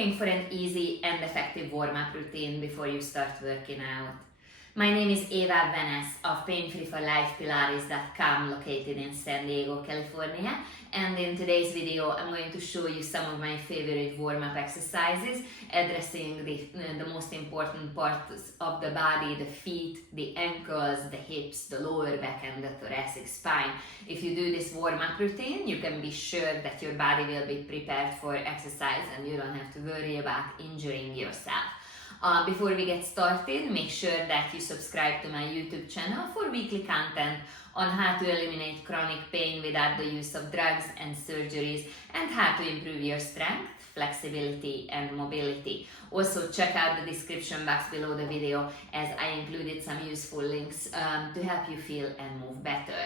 looking for an easy and effective warm-up routine before you start working out. My name is Eva Venice of PainFree for Life Pilates.com, located in San Diego, California, and in today's video I'm going to show you some of my favorite warm-up exercises addressing the most important parts of the body: the feet, the ankles, the hips, the lower back and the thoracic spine. If you do this warm-up routine, you can be sure that your body will be prepared for exercise and you don't have to worry about injuring yourself. Before we get started, make sure that you subscribe to my YouTube channel for weekly content on how to eliminate chronic pain without the use of drugs and surgeries, and how to improve your strength, flexibility and mobility. Also check out the description box below the video, as I included some useful links to help you feel and move better.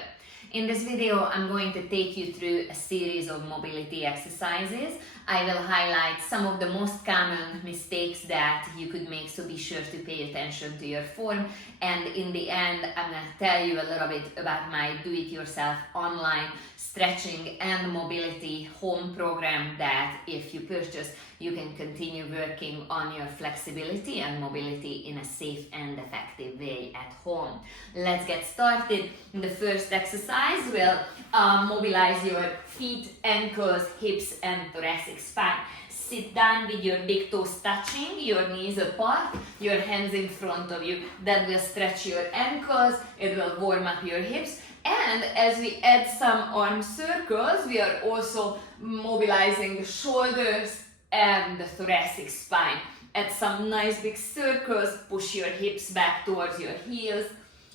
In this video, I'm going to take you through a series of mobility exercises. I will highlight some of the most common mistakes that you could make, so be sure to pay attention to your form. And in the end, I'm going to tell you a little bit about my do-it-yourself online stretching and mobility home program that if you purchase, you can continue working on your flexibility and mobility in a safe and effective way at home. Let's get started. The first exercise will mobilize your feet, ankles, hips and thoracic spine. Sit down with your big toes touching, your knees apart, your hands in front of you. That will stretch your ankles, it will warm up your hips. And as we add some arm circles, we are also mobilizing the shoulders and the thoracic spine. Add some nice big circles, push your hips back towards your heels.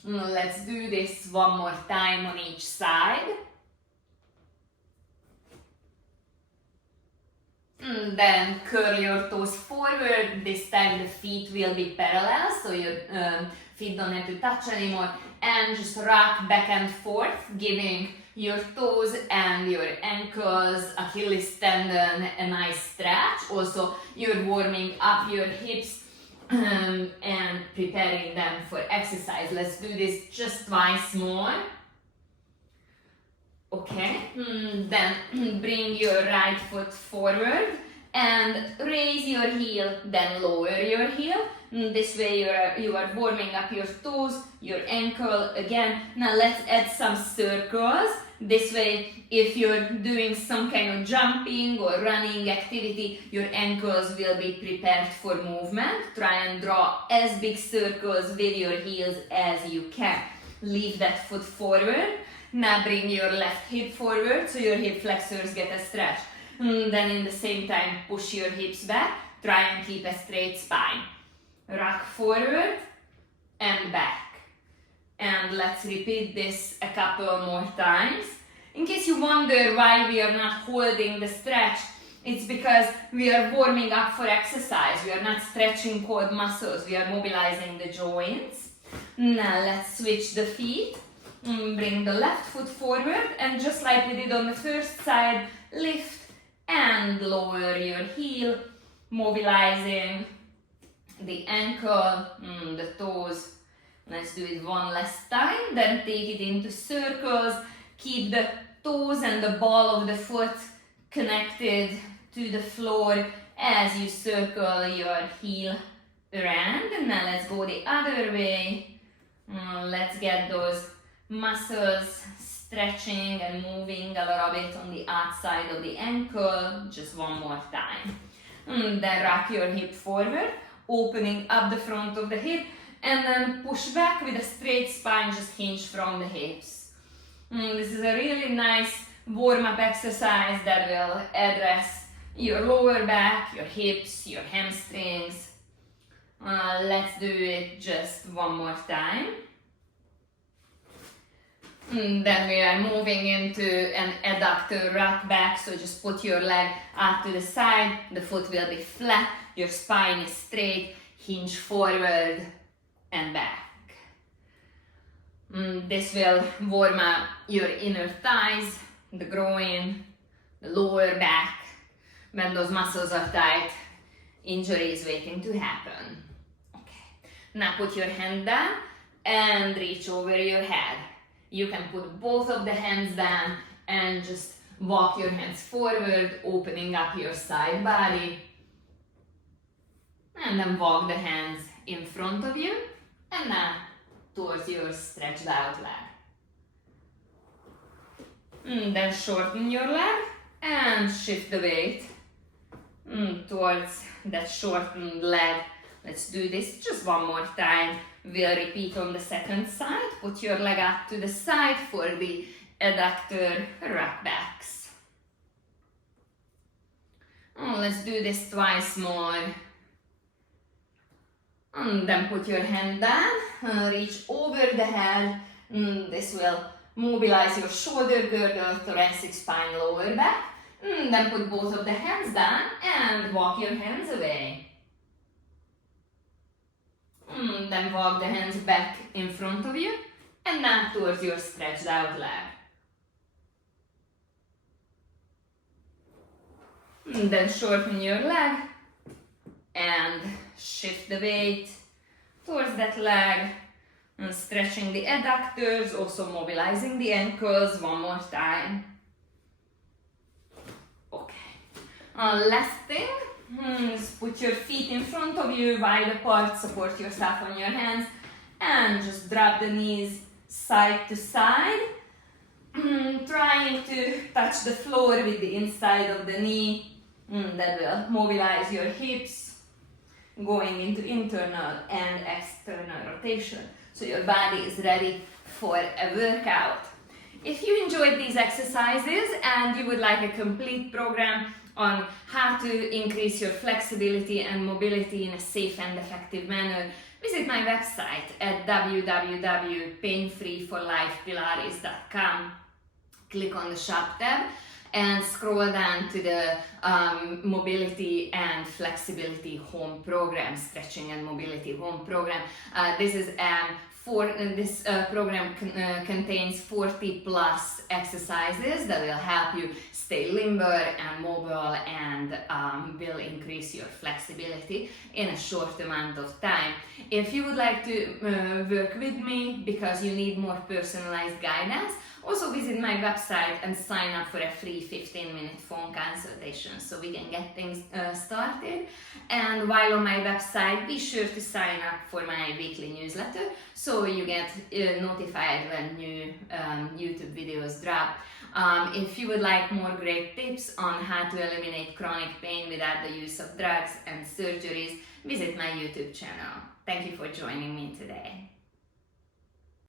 Let's do this one more time on each side. Then curl your toes forward. This time the feet will be parallel, so your feet don't have to touch anymore. And just rock back and forth, giving your toes and your ankles, Achilles tendon, a nice stretch. Also, you're warming up your hips and preparing them for exercise. Let's do this just twice more. Okay, then bring your right foot forward and raise your heel, then lower your heel. This way you are warming up your toes, your ankle again. Now let's add some circles. This way, if you're doing some kind of jumping or running activity, your ankles will be prepared for movement. Try and draw as big circles with your heels as you can. Leave that foot forward. Now bring your left hip forward so your hip flexors get a stretch. Then in the same time, push your hips back. Try and keep a straight spine. Rock forward and back. And let's repeat this a couple more times. In case you wonder why we are not holding the stretch, it's because we are warming up for exercise. We are not stretching quad muscles. We are mobilizing the joints. Now let's switch the feet. Bring the left foot forward, and just like we did on the first side, lift and lower your heel, mobilizing the ankle, the toes. Let's do it one last time, then take it into circles. Keep the toes and the ball of the foot connected to the floor as you circle your heel around. And now let's go the other way. Let's get those muscles stretching and moving a little bit on the outside of the ankle. Just one more time. Then rock your hip forward, opening up the front of the hip, and then push back with a straight spine, just hinge from the hips. This is a really nice warm-up exercise that will address your lower back, your hips, your hamstrings. Let's do it just one more time. Then we are moving into an adductor rock back, so just put your leg out to the side, the foot will be flat, your spine is straight, hinge forward and back. This will warm up your inner thighs, the groin, the lower back. When those muscles are tight, injury is waiting to happen. Okay. Now put your hand down and reach over your head. You can put both of the hands down and just walk your hands forward, opening up your side body. And then walk the hands in front of you and now towards your stretched out leg. Then shorten your leg and shift the weight towards that shortened leg. Let's do this just one more time. We'll repeat on the second side. Put your leg up to the side for the adductor rock backs. Let's do this twice more. And then put your hand down, reach over the head. This will mobilize your shoulder girdle, thoracic spine, lower back. Then put both of the hands down and walk your hands away. Then walk the hands back in front of you and now towards your stretched out leg. Then shorten your leg and shift the weight towards that leg, and stretching the adductors, also mobilizing the ankles. One more time. Okay. Last thing is put your feet in front of you, wide apart, support yourself on your hands, and just drop the knees side to side, trying to touch the floor with the inside of the knee. That will mobilize your hips, going into internal and external rotation, so your body is ready for a workout. If you enjoyed these exercises and you would like a complete program on how to increase your flexibility and mobility in a safe and effective manner, visit my website at www.painfreeforlifepilates.com. Click on the shop tab and scroll down to the mobility and flexibility home program, stretching and mobility home program. This program contains 40 plus exercises that will help you stay limber and mobile and will increase your flexibility in a short amount of time. If you would like to work with me because you need more personalized guidance, also visit my website and sign up for a free 15-minute phone consultation so we can get things started. And while on my website, be sure to sign up for my weekly newsletter so you get notified when new YouTube videos drop. If you would like more great tips on how to eliminate chronic pain without the use of drugs and surgeries, visit my YouTube channel. Thank you for joining me today.